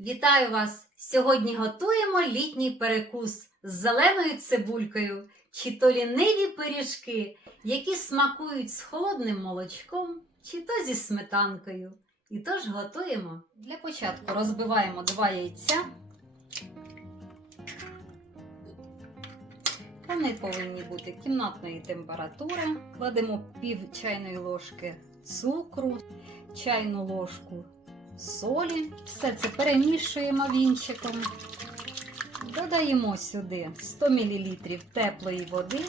Вітаю вас! Сьогодні готуємо літній перекус з зеленою цибулькою чи то ліниві пиріжки, які смакують з холодним молочком, чи то зі сметанкою. І тож готуємо. Для початку розбиваємо два яйця. Вони повинні бути кімнатної температури. Кладемо пів чайної ложки цукру, чайну ложку солі. Все це перемішуємо вінчиком. Додаємо сюди 100 мл теплої води.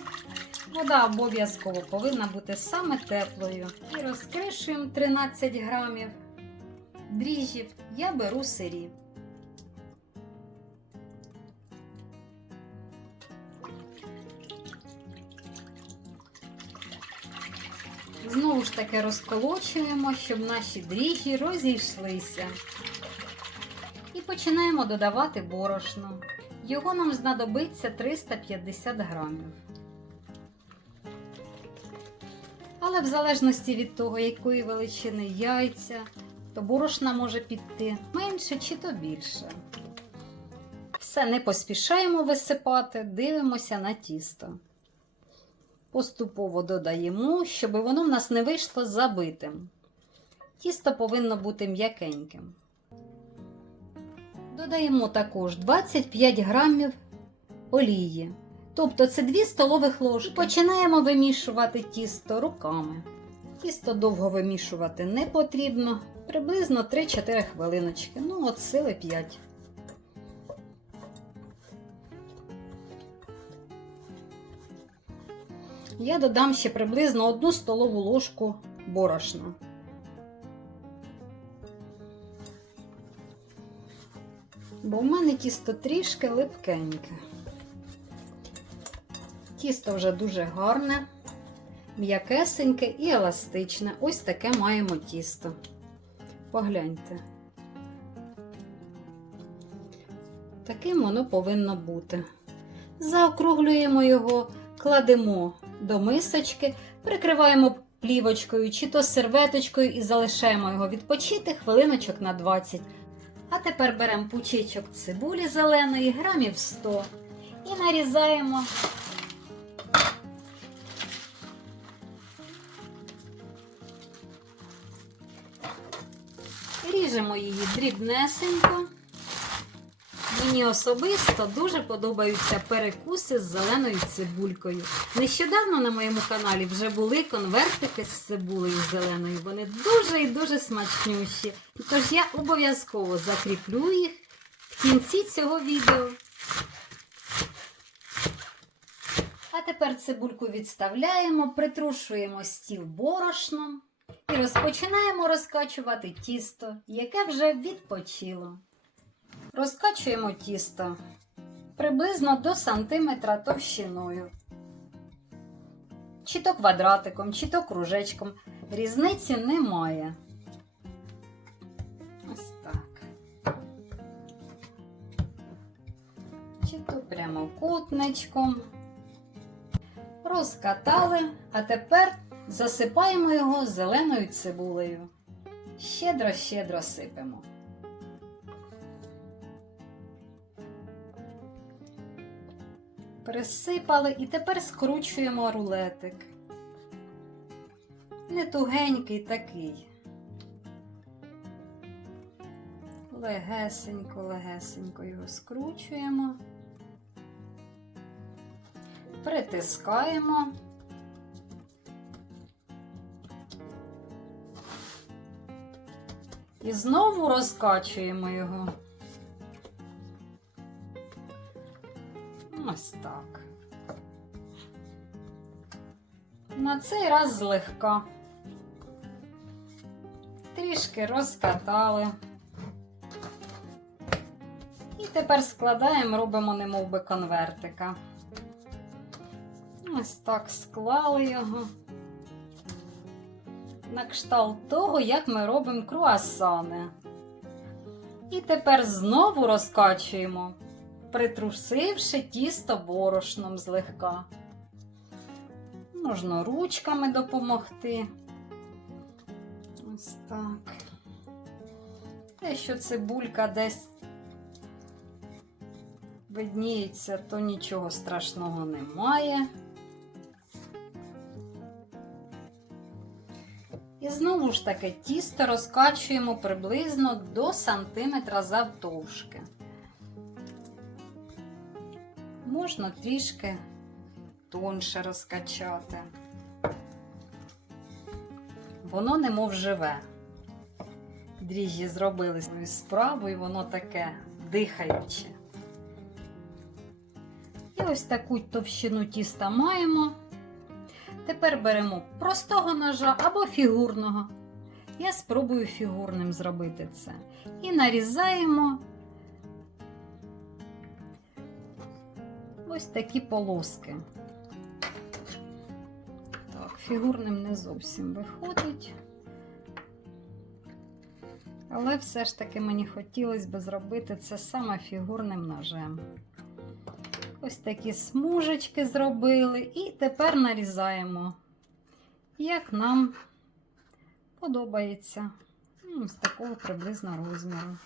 Вода обов'язково повинна бути саме теплою. І розкришуємо 13 грамів дріжджів. Я беру сирі. Знову ж таки розколочуємо, щоб наші дріжджі розійшлися. І починаємо додавати борошно. Його нам знадобиться 350 грамів. Але в залежності від того, якої величини яйця, то борошна може піти менше чи то більше. Все не поспішаємо висипати, дивимося на тісто. Поступово додаємо, щоб воно в нас не вийшло забитим. Тісто повинно бути м'якеньким. Додаємо також 25 грамів олії. Тобто це 2 столових ложки. І починаємо вимішувати тісто руками. Тісто довго вимішувати не потрібно, приблизно 3-4 хвилиночки. Ну, от сили 5. Я додам ще приблизно 1 столову ложку борошна. Бо в мене тісто трішки липкеньке. Тісто вже дуже гарне, м'якесеньке і еластичне. Ось таке маємо тісто. Погляньте. Таким воно повинно бути. Заокруглюємо його, кладемо до мисочки, прикриваємо плівочкою чи то серветочкою і залишаємо його відпочити хвилиночок на 20. А тепер беремо пучечок цибулі зеленої, грамів 100 і нарізаємо. Ріжемо її дрібнесенько. Мені особисто дуже подобаються перекуси з зеленою цибулькою. Нещодавно на моєму каналі вже були конвертики з цибулею зеленою. Вони дуже і дуже смачнющі. Тож я обов'язково закріплю їх в кінці цього відео. А тепер цибульку відставляємо, притрушуємо стіл борошном і розпочинаємо розкачувати тісто, яке вже відпочило. Розкачуємо тісто приблизно до сантиметра товщиною. Чи то квадратиком, чи то кружечком. Різниці немає. Ось так. Чи то прямокутничком. Розкатали, а тепер засипаємо його зеленою цибулею. Щедро-щедро сипемо. Присипали і тепер скручуємо рулетик. Не тугенький такий. Легесенько, легесенько його скручуємо, притискаємо. І знову розкачуємо його. Ось так. На цей раз злегка. Трішки розкатали. І тепер складаємо, робимо немов би конвертика. Ось так склали його. На кшталт того, як ми робимо круасани. І тепер знову розкачуємо притрусивши тісто борошном злегка. Можна ручками допомогти. Ось так. Те, що цибулька десь видніється, то нічого страшного немає. І знову ж таки тісто розкачуємо приблизно до сантиметра завтовшки. Можна трішки тонше розкачати. Воно немов живе. Дріжджі зробили свою справу, і воно таке дихаюче. І ось таку товщину тіста маємо. Тепер беремо простого ножа або фігурного. Я спробую фігурним зробити це. І нарізаємо ось такі полоски. Так, фігурним не зовсім виходить. Але все ж таки мені хотілося б зробити це саме фігурним ножем. Ось такі смужечки зробили, і тепер нарізаємо, як нам подобається. Ну, З такого приблизно розміру.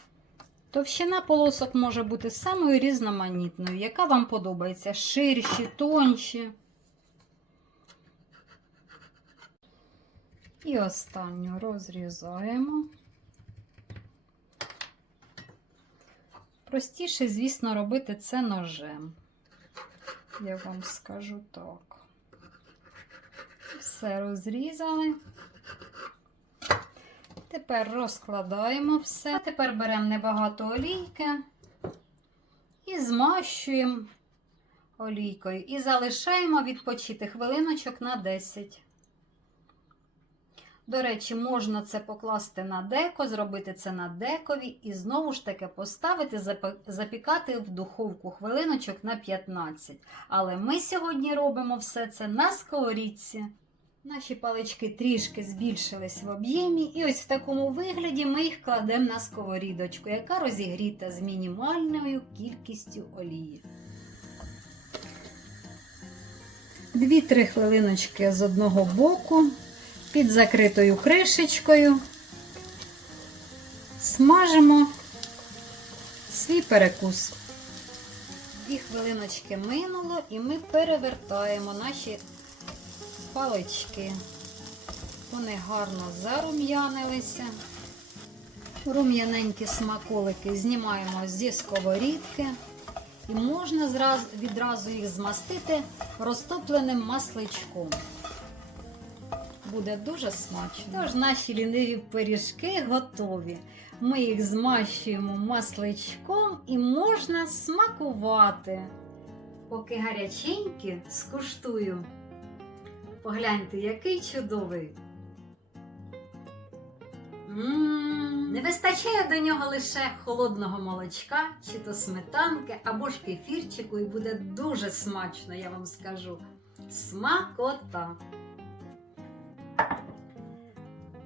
Товщина полосок може бути самою різноманітною, яка вам подобається, ширші, тонші. І останню розрізаємо. Простіше, звісно, робити це ножем. Я вам скажу так. Все розрізали. Тепер розкладаємо все. Тепер беремо небагато олійки і змащуємо олійкою. І залишаємо відпочити хвилиночок на 10. До речі, можна це покласти на деко, зробити це на декові і знову ж таки поставити, запікати в духовку хвилиночок на 15. Але ми сьогодні робимо все це на сковорідці. Наші палички трішки збільшились в об'ємі, і ось в такому вигляді ми їх кладемо на сковорідочку, яка розігріта з мінімальною кількістю олії. 2-3 хвилиночки з одного боку під закритою кришечкою. Смажимо свій перекус. Дві хвилиночки минуло, і ми перевертаємо наші палички. Вони гарно зарум'янилися. Рум'яненькі смаколики знімаємо зі сковорідки. І можна відразу їх змастити розтопленим масличком. Буде дуже смачно. Тож наші ліниві пиріжки готові. Ми їх змащуємо масличком і можна смакувати. Поки гаряченькі, скуштую. Погляньте, який чудовий. М, Не вистачає до нього лише холодного молочка, чи то сметанки, або ж кефірчику, і буде дуже смачно, я вам скажу. Смакота.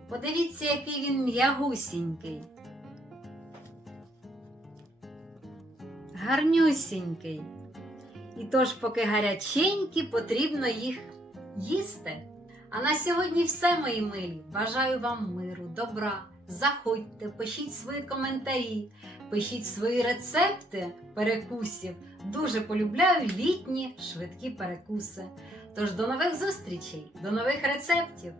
Подивіться, який він м'ягусінький. Гарнюсінький. І тож, поки гаряченькі, потрібно їх їсти. А на сьогодні все, мої милі. Бажаю вам миру, добра. Заходьте, пишіть свої коментарі, пишіть свої рецепти перекусів. Дуже полюбляю літні швидкі перекуси. Тож до нових зустрічей, до нових рецептів!